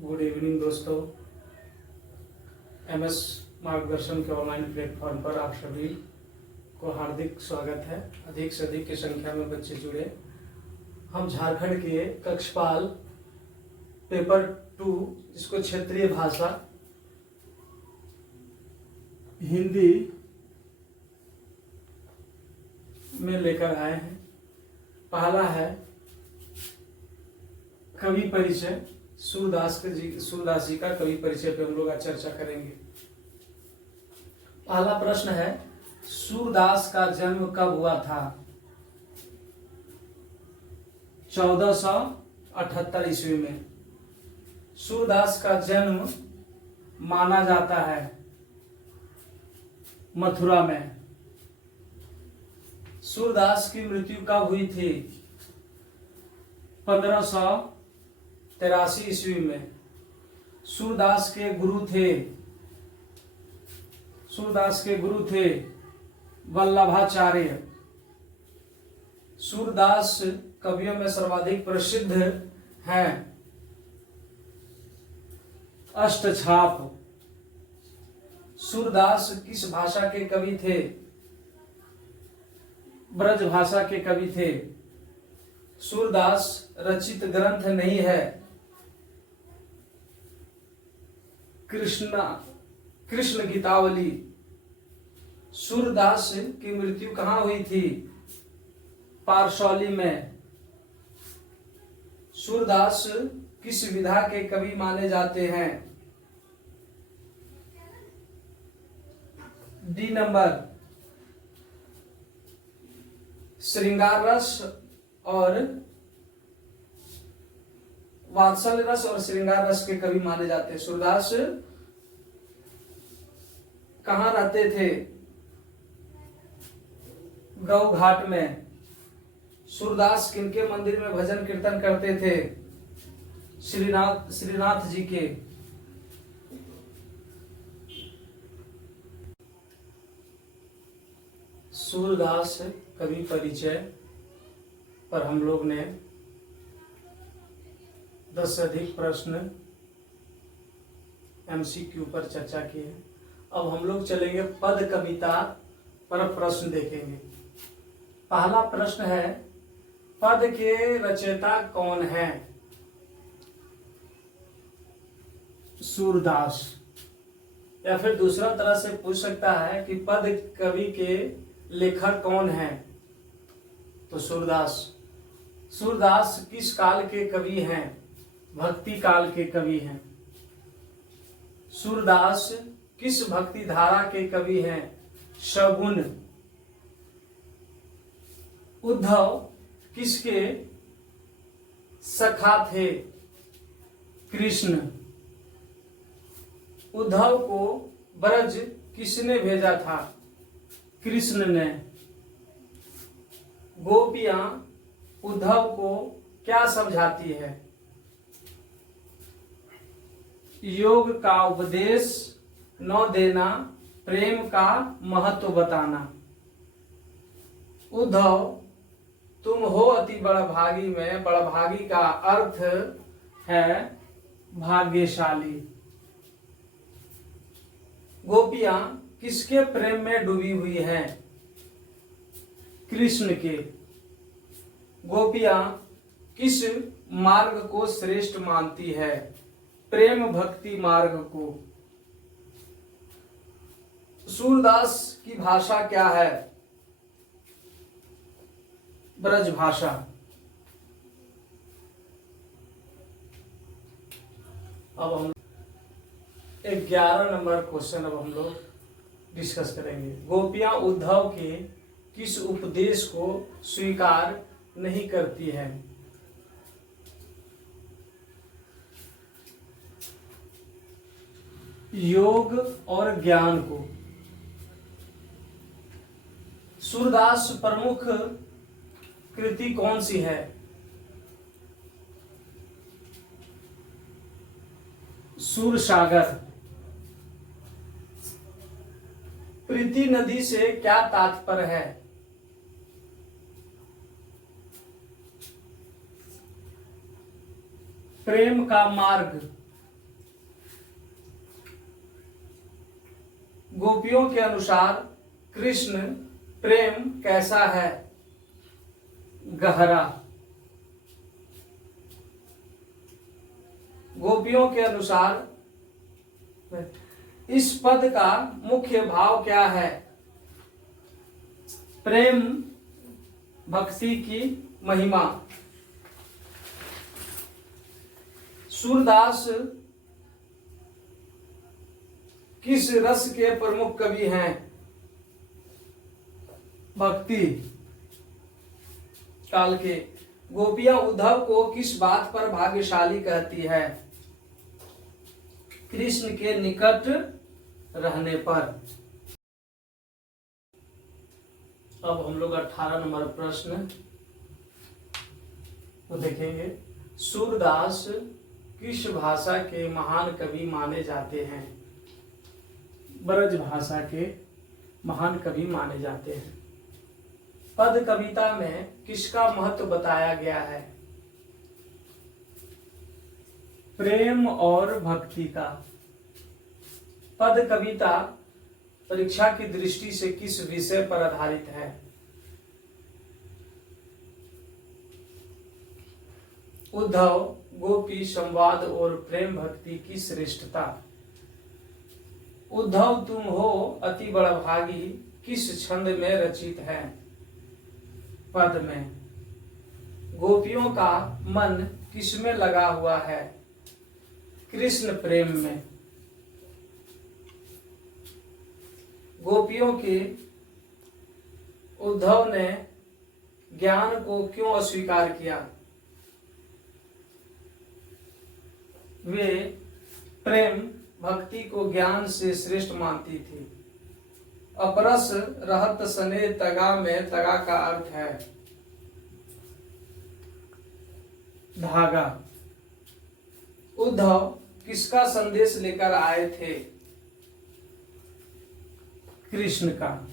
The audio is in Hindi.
गुड इवनिंग दोस्तों। एमएस मार्गदर्शन के ऑनलाइन प्लेटफॉर्म पर आप सभी को हार्दिक स्वागत है। अधिक से अधिक की संख्या में बच्चे जुड़े। हम झारखंड के कक्षपाल पेपर 2 जिसको क्षेत्रीय भाषा हिंदी में लेकर आए हैं। पहला है कवि परिचय। सूरदास जी का कवि परिचय पे हम लोग आज चर्चा करेंगे। पहला प्रश्न है, सूरदास का जन्म कब हुआ था? 1478 ईस्वी में सूरदास का जन्म माना जाता है मथुरा में। सूरदास की मृत्यु कब हुई थी? 1583 ईस्वी में। सूरदास के गुरु थे वल्लभाचार्य। सूरदास कवियों में सर्वाधिक प्रसिद्ध हैं अष्टछाप। सूरदास किस भाषा के कवि थे? ब्रज भाषा के कवि थे। सूरदास रचित ग्रंथ नहीं है कृष्ण गीतावली। सूरदास की मृत्यु कहाँ हुई थी? पारसौली में। सूरदास किस विधा के कवि माने जाते हैं? डी नंबर, श्रृंगार रस और वात्सल्य रस और श्रृंगार रस के कवि माने जाते हैं। सूरदास कहाँ रहते थे? गौ घाट में। सूरदास किनके मंदिर में भजन कीर्तन करते थे? श्रीनाथ जी के। सूरदास कवि परिचय पर हम लोग ने 10 से अधिक प्रश्न एमसीक्यू पर चर्चा की है। अब हम लोग चलेंगे पद कविता पर प्रश्न देखेंगे। पहला प्रश्न है, पद के रचयिता कौन है? सूरदास। या फिर दूसरा तरह से पूछ सकता है कि पद कवि के लेखक कौन है? तो सूरदास। सूरदास किस काल के कवि हैं? भक्ति काल के कवि हैं। सूरदास किस भक्ति धारा के कवि हैं? सगुण। उद्धव किसके सखा थे? कृष्ण। उद्धव को ब्रज किसने भेजा था? कृष्ण ने। गोपियां उद्धव को क्या समझाती है? योग का उपदेश न देना, प्रेम का महत्व बताना। उद्धव तुम हो अति बड़भागी में बड़भागी का अर्थ है भाग्यशाली। गोपियां किसके प्रेम में डूबी हुई हैं? कृष्ण के। गोपियां किस मार्ग को श्रेष्ठ मानती है? प्रेम भक्ति मार्ग को। सूरदास की भाषा क्या है? ब्रज भाषा। अब हम 11 नंबर क्वेश्चन अब हम लोग डिस्कस करेंगे। गोपियां उद्धव के किस उपदेश को स्वीकार नहीं करती हैं? योग और ज्ञान को। सूरदास प्रमुख कृति कौन सी है? सूरसागर। प्रीति नदी से क्या तात्पर्य है? प्रेम का मार्ग। गोपियों के अनुसार कृष्ण प्रेम कैसा है? गहरा। गोपियों के अनुसार इस पद का मुख्य भाव क्या है? प्रेम भक्ति की महिमा। सूरदास किस रस के प्रमुख कवि हैं? भक्ति काल के। गोपियां उद्धव को किस बात पर भाग्यशाली कहती है? कृष्ण के निकट रहने पर। अब हम लोग 18 नंबर प्रश्न को देखेंगे। सूरदास किस भाषा के महान कवि माने जाते हैं? ब्रज भाषा के महान कवि माने जाते हैं। पद कविता में किसका महत्व बताया गया है? प्रेम और भक्ति का। पद कविता परीक्षा की दृष्टि से किस विषय पर आधारित है? उद्धव गोपी संवाद और प्रेम भक्ति की श्रेष्ठता। उद्धव तुम हो अति बड़भागी किस छंद में रचित है? पद में। गोपियों का मन किसमें लगा हुआ है? कृष्ण प्रेम में। गोपियों के उद्धव ने ज्ञान को क्यों अस्वीकार किया? वे प्रेम भक्ति को ज्ञान से श्रेष्ठ मानती थी। अपरस रहत सने तगा में तगा का अर्थ है धागा। उद्धव किसका संदेश लेकर आए थे? कृष्ण का।